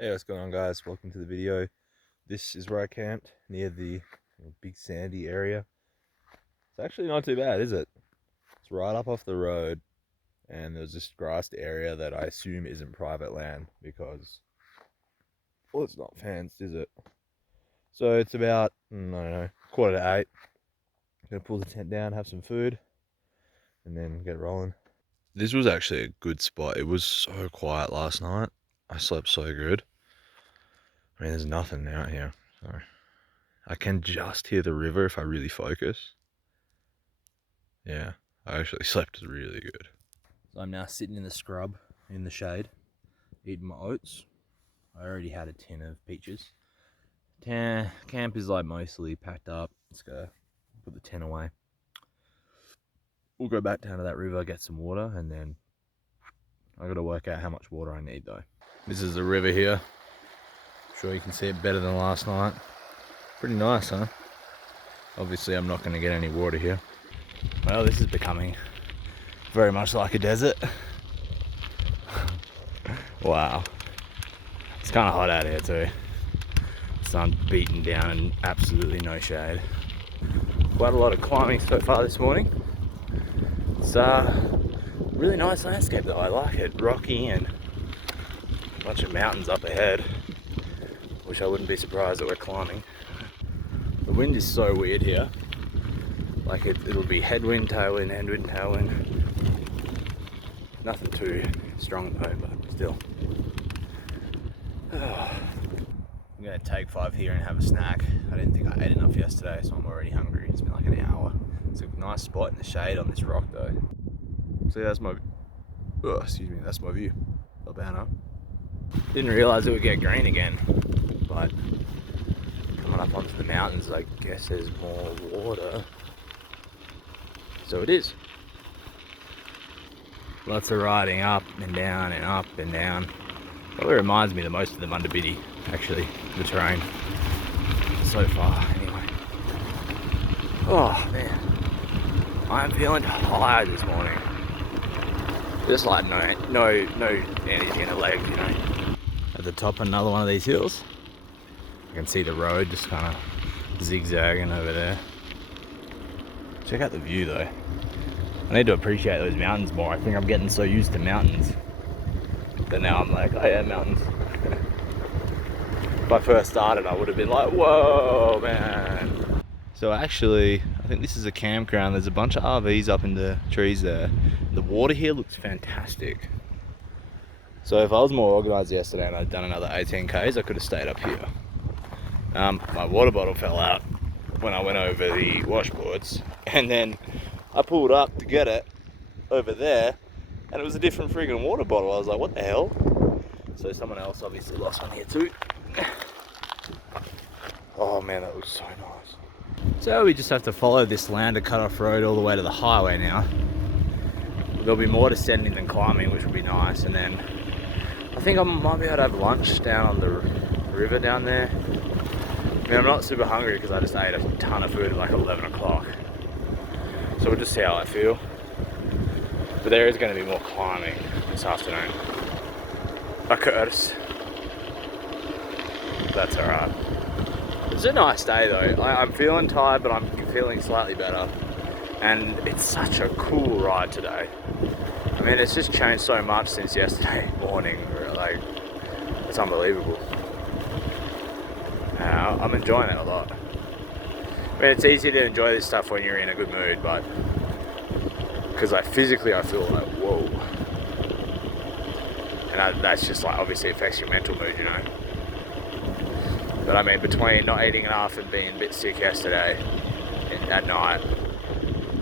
Hey, what's going on, guys? Welcome to the video. This is where I camped near the big sandy area. It's actually not too bad, is it? It's right up off the road, and there's this grassed area that I assume isn't private land because, well, it's not fenced, is it? So it's about, I don't know, 7:45. Gonna pull the tent down, have some food, and then get rolling. This was actually a good spot. It was so quiet last night. I slept so good. I mean, there's nothing out here, so I can just hear the river if I really focus. Yeah, I actually slept really good. So I'm now sitting in the scrub in the shade, eating my oats. I already had a tin of peaches. Camp is like mostly packed up. Let's go put the tent away. We'll go back down to that river, get some water, and then I gotta work out how much water I need though. This is the river here. I'm sure you can see it better than last night. Pretty nice, huh? Obviously I'm not gonna get any water here. Well, this is becoming very much like a desert. Wow. It's kind of hot out here too. Sun beating down and absolutely no shade. Quite a lot of climbing so far this morning. It's a really nice landscape though, I like it. Rocky and a bunch of mountains up ahead, which I wouldn't be surprised that we're climbing. The wind is so weird here. Like it'll be headwind, tailwind, headwind, tailwind. Nothing too strong though, but still. I'm gonna take 5 here and have a snack. I didn't think I ate enough yesterday, so I'm already hungry. It's been like an hour. It's a nice spot in the shade on this rock though. See, that's my, that's my view. Albano. Didn't realise it would get green again, but coming up onto the mountains, I guess there's more water. So it is. Lots of riding up and down and up and down. Probably reminds me the most of the Mundabiddi, actually, the terrain. So far, anyway. Oh man, I'm feeling tired this morning. Just like no energy in the legs, you know. At the top of another one of these hills, I can see the road just kind of zigzagging over there. Check out the view though. I need to appreciate those mountains more. I think I'm getting so used to mountains that now I'm like, oh yeah, mountains. If I first started, I would have been like, whoa, man. So actually, I think this is a campground. There's a bunch of RVs up in the trees there. The water here looks fantastic. So if I was more organised yesterday and I'd done another 18 Ks, I could have stayed up here. My water bottle fell out when I went over the washboards, and then I pulled up to get it over there, and it was a different friggin' water bottle. I was like, what the hell? So someone else obviously lost one here too. Oh man, that looks so nice. So we just have to follow this landed cut-off road all the way to the highway now. There'll be more descending than climbing, which will be nice, and then I think I might be able to have lunch down on the river down there. I mean, I'm not super hungry because I just ate a ton of food at like 11 o'clock. So we'll just see how I feel. But there is going to be more climbing this afternoon. Curtis. That's alright. It's a nice day though. I'm feeling tired, but I'm feeling slightly better. And it's such a cool ride today. I mean, it's just changed so much since yesterday morning. Like, it's unbelievable. I'm enjoying it a lot. I mean, it's easy to enjoy this stuff when you're in a good mood, but because physically I feel like, whoa. And that's just like, obviously affects your mental mood, you know. But I mean, between not eating enough and being a bit sick yesterday at night,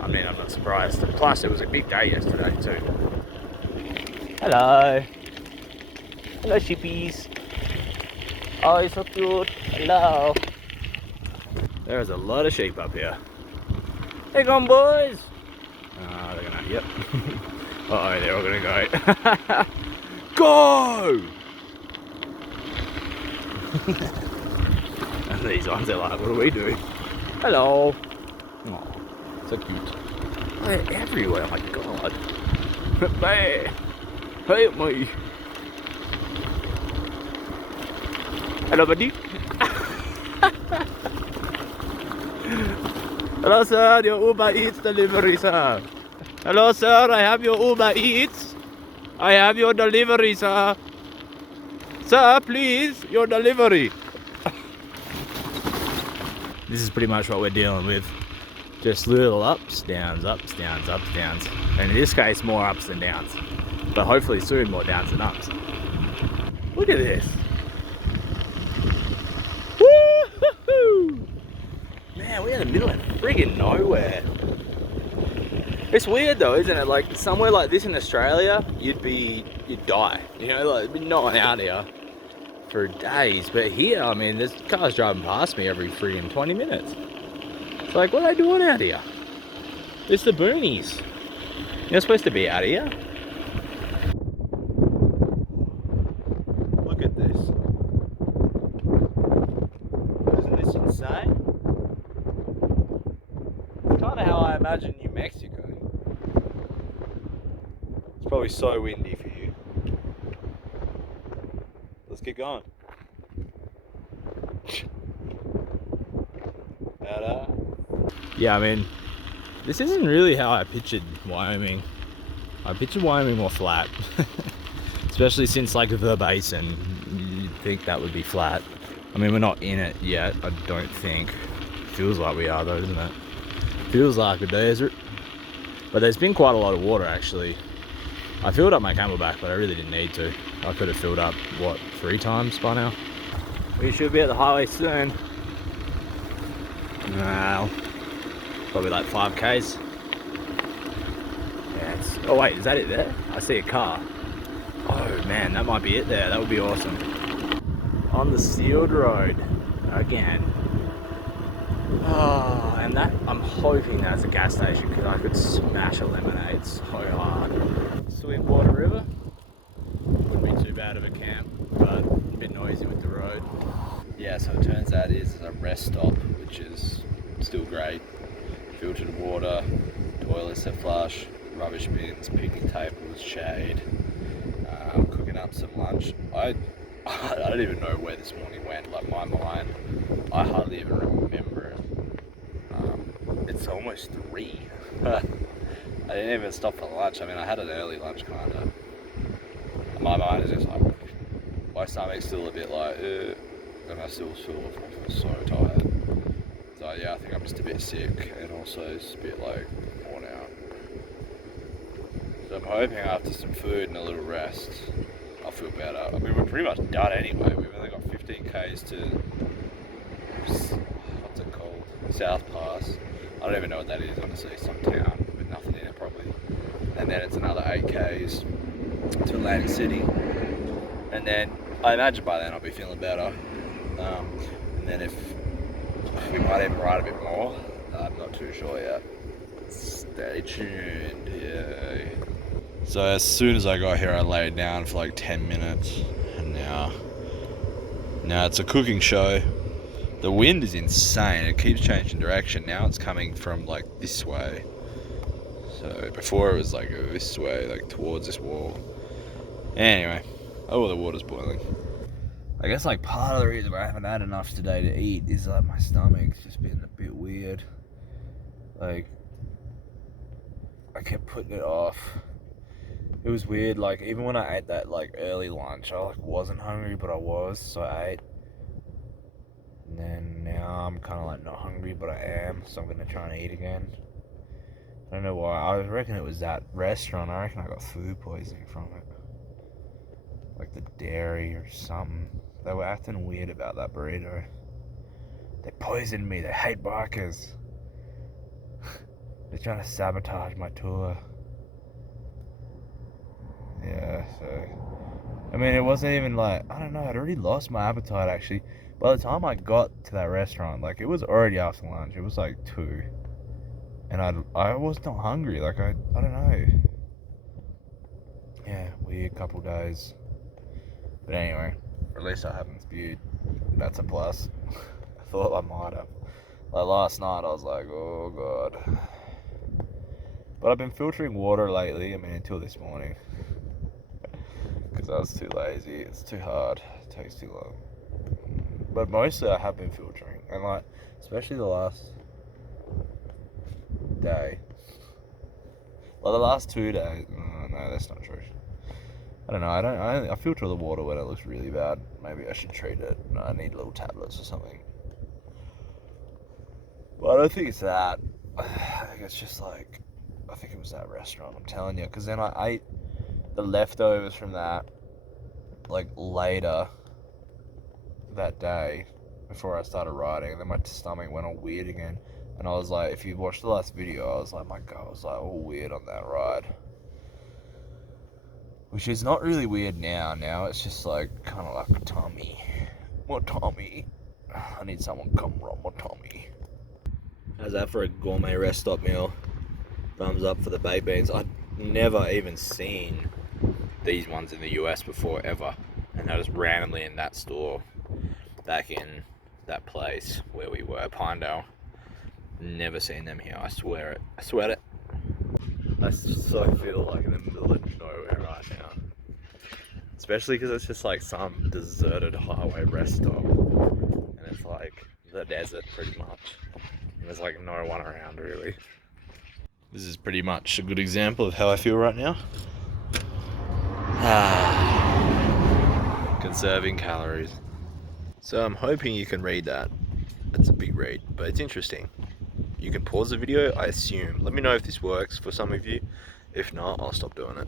I mean, I'm not surprised. Plus, it was a big day yesterday too. Hello. Hello, sheepies. Oh, you're so cute. Hello. There's a lot of sheep up here. Hey, on, boys. They're gonna, yep. Uh-oh, they're all gonna go. Go! And these ones are like, what do we do? Hello. Oh, so cute. Oh, they're everywhere, oh my god. Hey, help me. Hello, buddy. Hello, sir. Your Uber Eats delivery, sir. Hello, sir. I have your Uber Eats. I have your delivery, sir. Sir, please, your delivery. This is pretty much what we're dealing with. Just little ups, downs, ups, downs, ups, downs. And in this case, more ups than downs. But hopefully soon more downs than ups. Look at this. Woo-hoo-hoo! Man, we're in the middle of friggin' nowhere. It's weird though, isn't it? Like somewhere like this in Australia, you'd die. You know, like there'd be no one out here for days. But here, I mean, there's cars driving past me every friggin' 20 minutes. It's like, what are they doing out here? It's the boonies. You're supposed to be out here. Look at this. Isn't this insane? It's kind of how I imagine New Mexico. It's probably so windy for you. Let's keep going. Yeah, I mean, this isn't really how I pictured Wyoming. I pictured Wyoming more flat. Especially since like the basin, you'd think that would be flat. I mean, we're not in it yet, I don't think. Feels like we are though, doesn't it? Feels like a desert. But there's been quite a lot of water actually. I filled up my Camelback, but I really didn't need to. I could have filled up, what, 3 times by now? We should be at the highway soon. Well, probably like 5Ks. Yeah, oh wait, is that it there? I see a car. Oh man, that might be it there. That would be awesome. On the sealed road again. Oh, and that, I'm hoping that's a gas station because I could smash a lemonade so hard. Sweetwater River. Wouldn't be too bad of a camp, but a bit noisy with the road. Yeah, so it turns out it is a rest stop, which is still great. Filtered water, toilets that flush, rubbish bins, picnic tables, shade. Cooking up some lunch. I don't even know where this morning went, like my mind. I hardly even remember it. It's almost 3. I didn't even stop for lunch. I mean, I had an early lunch kind of. My mind is just like, my stomach's still a bit like, and I still feel so tired. So yeah, I think I'm just a bit sick and also just a bit like worn out. So I'm hoping after some food and a little rest, I'll feel better. I mean, we're pretty much done anyway. We've only got 15 Ks to, what's it called? South Pass. I don't even know what that is, honestly. Some town with nothing in it probably. And then it's another 8 Ks to Atlantic City. And then I imagine by then I'll be feeling better. And then if we might even ride a bit more, I'm not too sure yet. Stay tuned. Yeah. So as soon as I got here, I laid down for like 10 minutes, and now it's a cooking show. The wind is insane. It keeps changing direction. Now it's coming from like this way. So before it was like this way, like towards this wall. Anyway, oh, the water's boiling. I guess like part of the reason I haven't had enough today to eat is like my stomach's just been a bit weird. Like, I kept putting it off. It was weird, like even when I ate that like early lunch, I like wasn't hungry, but I was, so I ate. And then now I'm kind of like not hungry, but I am, so I'm gonna try and eat again. I don't know why. I reckon it was that restaurant. I reckon I got food poisoning from it. Like the dairy or something. They were acting weird about that burrito. They poisoned me. They hate bikers. They're trying to sabotage my tour. Yeah, so I mean, it wasn't even like, I don't know, I'd already lost my appetite actually. By the time I got to that restaurant, like it was already after lunch. It was like 2. And I was not hungry. Like I don't know. Yeah, weird couple days. But anyway, at least I haven't spewed. That's a plus. I thought I might have. Like last night I was like, oh god. But I've been filtering water lately, I mean until this morning. Because I was too lazy, it's too hard, it takes too long. But mostly I have been filtering, and like, especially the last day. Well, the last 2 days. No, that's not true. I don't know. I filter the water when it looks really bad. Maybe I should treat it. No, I need little tablets or something. But I don't think it's that. I think it's just like, I think it was that restaurant. I'm telling you, because then I ate the leftovers from that like later that day before I started riding, and then my stomach went all weird again. And I was like, if you watched the last video, I was like, my God, I was like all weird on that ride. Which is not really weird now. Now it's just like kind of like Tommy. What Tommy? I need someone to come run my Tommy. How's that for a gourmet rest stop meal? Thumbs up for the baked beans. I'd never even seen these ones in the US before, ever. And that was randomly in that store back in that place where we were, Pinedale. Never seen them here, I swear it. I swear it. I so feel like in the middle of nowhere right now. Especially because it's just like some deserted highway rest stop. And it's like the desert pretty much. And there's like no one around really. This is pretty much a good example of how I feel right now. Conserving calories. So I'm hoping you can read that. It's a big read, but it's interesting. You can pause the video, I assume. Let me know if this works for some of you. If not, I'll stop doing it.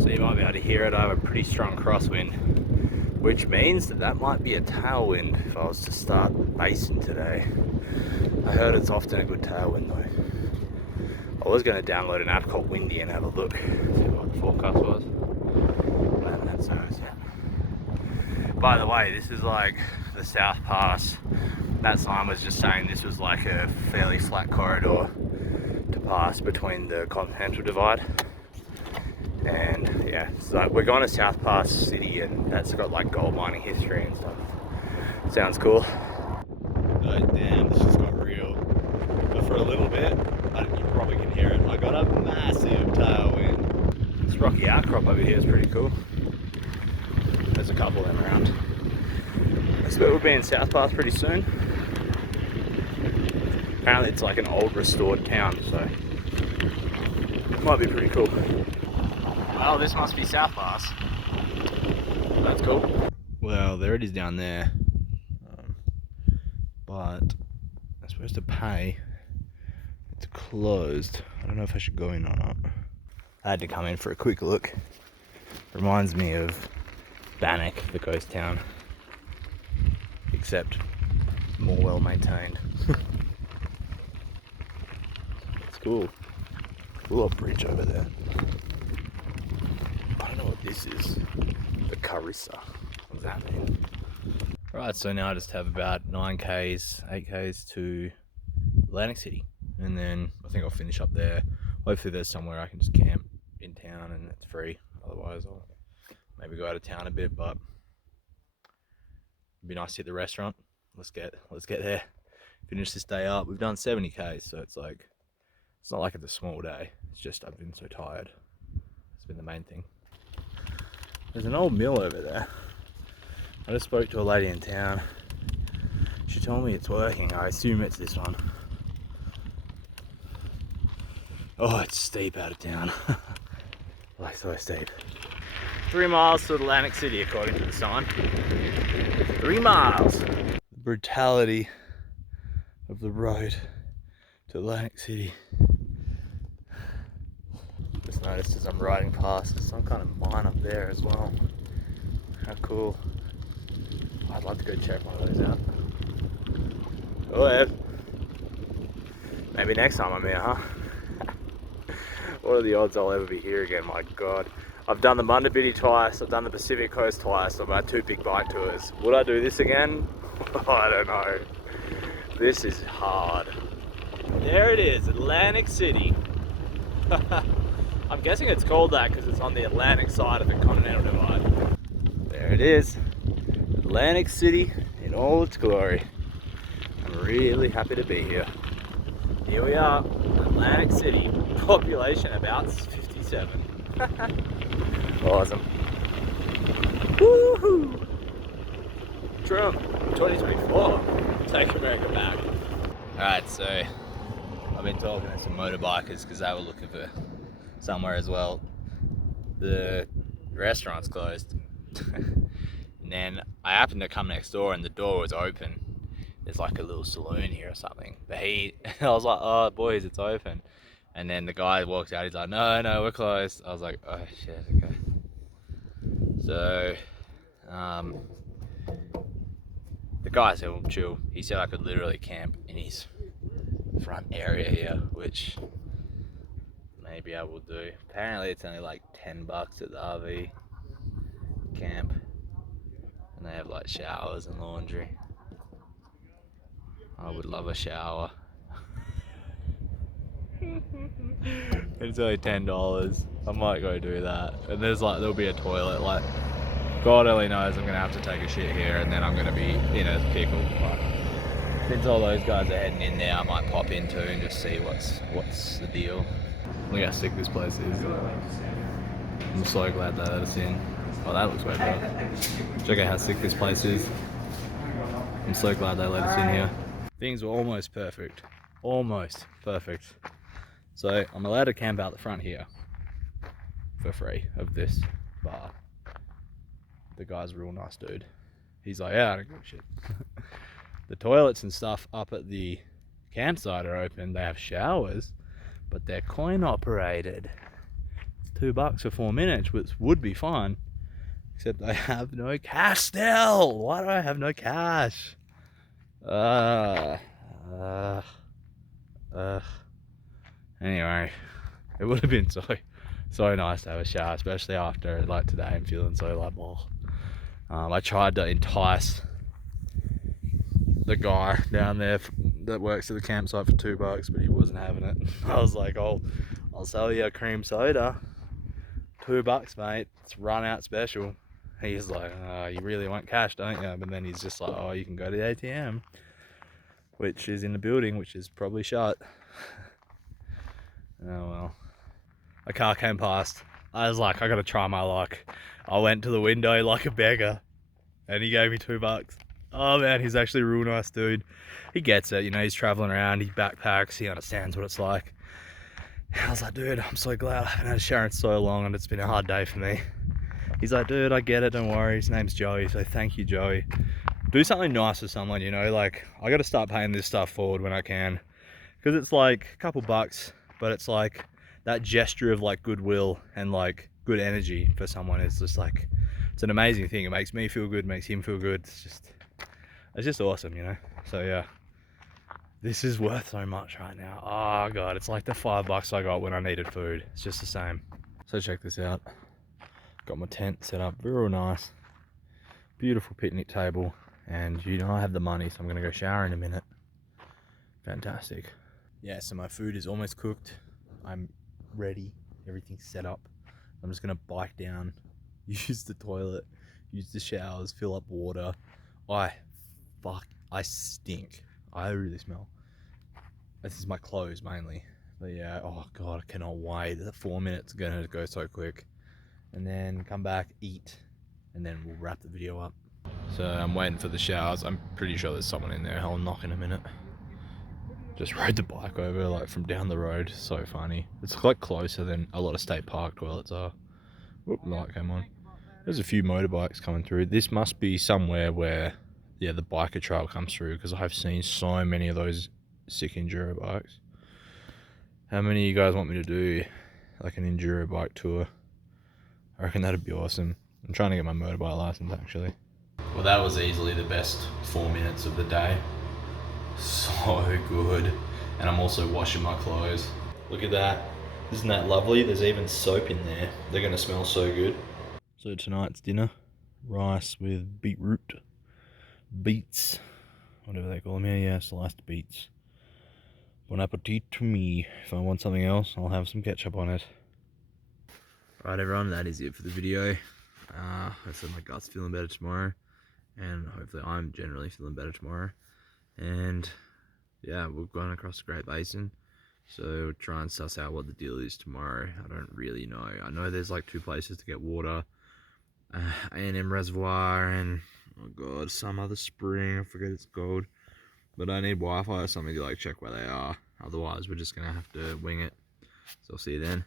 So you might be able to hear it. I have a pretty strong crosswind, which means that might be a tailwind if I was to start basing today. I heard it's often a good tailwind though. I was going to download an app called Windy and have a look, see what the forecast was. I haven't had service yet. By the way, this is like the South Pass. That sign was just saying this was like a fairly flat corridor to pass between the Continental Divide. And yeah, so we're going to South Pass City, and that's got like gold mining history and stuff. Sounds cool. Oh damn, this just got real. But for a little bit, you probably can hear it. I got a massive tailwind. This rocky outcrop over here is pretty cool. There's a couple of them around. I expect we'll be in South Pass pretty soon. Apparently it's like an old restored town, so it might be pretty cool. Oh, this must be South Pass. That's cool. Well, there it is down there. But I'm supposed to pay. It's closed. I don't know if I should go in or not. I had to come in for a quick look. Reminds me of Bannock, the ghost town. Except more well maintained. It's cool. Cool old bridge over there. I don't know what this is. The Carissa. What does that mean? Right, so now I just have about 9Ks, 8Ks to Atlantic City. And then I think I'll finish up there. Hopefully there's somewhere I can just camp in town and it's free. Otherwise I'll maybe go out of town a bit, but it'd be nice to hit the restaurant. Let's get there. Finish this day up. We've done 70Ks, so it's like, it's not like it's a small day. It's just I've been so tired. It's been the main thing. There's an old mill over there. I just spoke to a lady in town. She told me it's working. I assume it's this one. Oh, it's steep out of town. Like so steep. 3 miles to Atlantic City according to the sign. 3 miles. The brutality of the road to Atlantic City. Just noticed as I'm riding past, there's some kind of mine up there as well. How cool. I'd love to go check one of those out. Go ahead. Maybe next time I'm here, huh? What are the odds I'll ever be here again? My God. I've done the Mundabitty twice, I've done the Pacific Coast twice, I've had 2 big bike tours. Would I do this again? I don't know. This is hard. There it is, Atlantic City. I'm guessing it's called that because it's on the Atlantic side of the Continental Divide. There it is, Atlantic City in all its glory. I'm really happy to be here. Here we are, Atlantic City, population about 57. Awesome. Woohoo! from 2024. Take America back. Alright, so I've been talking to some motorbikers because they were looking for somewhere as well. The restaurant's closed. And then I happened to come next door and the door was open. There's like a little saloon here or something. But I was like, oh boys, it's open. And then the guy walks out, he's like, no, we're closed. I was like, oh shit, okay. So, the guy said, well, chill. He said I could literally camp in his front area here, which maybe I will do. Apparently it's only like $10 at the RV camp. And they have like showers and laundry. I would love a shower. It's only $10. I might go do that. And there'll be a toilet. Like, God only knows I'm gonna have to take a shit here, and then I'm gonna be in a pickle. But since all those guys are heading in there, I might pop in too and just see what's the deal. Look how sick this place is. I'm so glad they let us in. Oh, that looks way better. Check out how sick this place is. I'm so glad they let us in here. Things were almost perfect. Almost perfect. So I'm allowed to camp out the front here for free of this bar. The guy's a real nice dude. He's like, yeah, I don't give a shit. The toilets and stuff up at the campsite are open. They have showers, but they're coin operated. It's $2 for 4 minutes, which would be fine. Except I have no cash still. Why do I have no cash? Anyway, it would have been so nice to have a shower, especially after like today. I'm feeling so like, blah. I tried to entice the guy down there that works at the campsite for $2, but he wasn't having it. I was like, I'll sell you a cream soda, $2, mate. It's run out special. He's like, oh, you really want cash, don't you? But then he's just like, oh, you can go to the ATM, which is in the building, which is probably shut. Oh well. A car came past. I was like, I gotta try my luck. I went to the window like a beggar, and he gave me $2. Oh man, he's actually a real nice dude. He gets it, you know, he's traveling around, he backpacks, he understands what it's like. I was like, dude, I'm so glad I haven't had a shower in so long and it's been a hard day for me. He's like, dude, I get it, don't worry. His name's Joey, so thank you, Joey. Do something nice for someone, you know, like, I gotta start paying this stuff forward when I can. Because it's like a couple bucks, but it's like that gesture of like goodwill and like good energy for someone is just like, it's an amazing thing. It makes me feel good, makes him feel good. It's just awesome, you know? So yeah, this is worth so much right now. Oh God, it's like the $5 I got when I needed food. It's just the same. So check this out. Got my tent set up, real nice. Beautiful picnic table. And you know, I have the money, so I'm gonna go shower in a minute. Fantastic. Yeah, so my food is almost cooked. I'm ready, everything's set up. I'm just gonna bike down, use the toilet, use the showers, fill up water. I stink. I really smell. This is my clothes mainly. But yeah, oh God, I cannot wait. The 4 minutes are gonna go so quick. And then come back, eat, and then we'll wrap the video up. So I'm waiting for the showers. I'm pretty sure there's someone in there. I'll knock in a minute. Just rode the bike over like from down the road. So funny. It's like closer than a lot of state park toilets are. Whoop, light came on. There's a few motorbikes coming through. This must be somewhere where, yeah, the biker trail comes through, because I've seen so many of those sick enduro bikes. How many of you guys want me to do like an enduro bike tour? I reckon that'd be awesome. I'm trying to get my motorbike license actually. Well, that was easily the best 4 minutes of the day. So good. And I'm also washing my clothes. Look at that. Isn't that lovely? There's even soap in there. They're gonna smell so good. So tonight's dinner, rice with beetroot, beets, whatever they call them here. Yeah, sliced beets. Bon appetit to me. If I want something else, I'll have some ketchup on it. Right everyone, that is it for the video. Hopefully my gut's feeling better tomorrow, and hopefully I'm generally feeling better tomorrow. And yeah, we've gone across the Great Basin, so we'll try and suss out what the deal is tomorrow. I don't really know. I know there's like 2 places to get water, A&M Reservoir and Oh god, some other spring, I forget it's called. But I need Wi-Fi or something to like check where they are. Otherwise, we're just gonna have to wing it. So I'll see you then.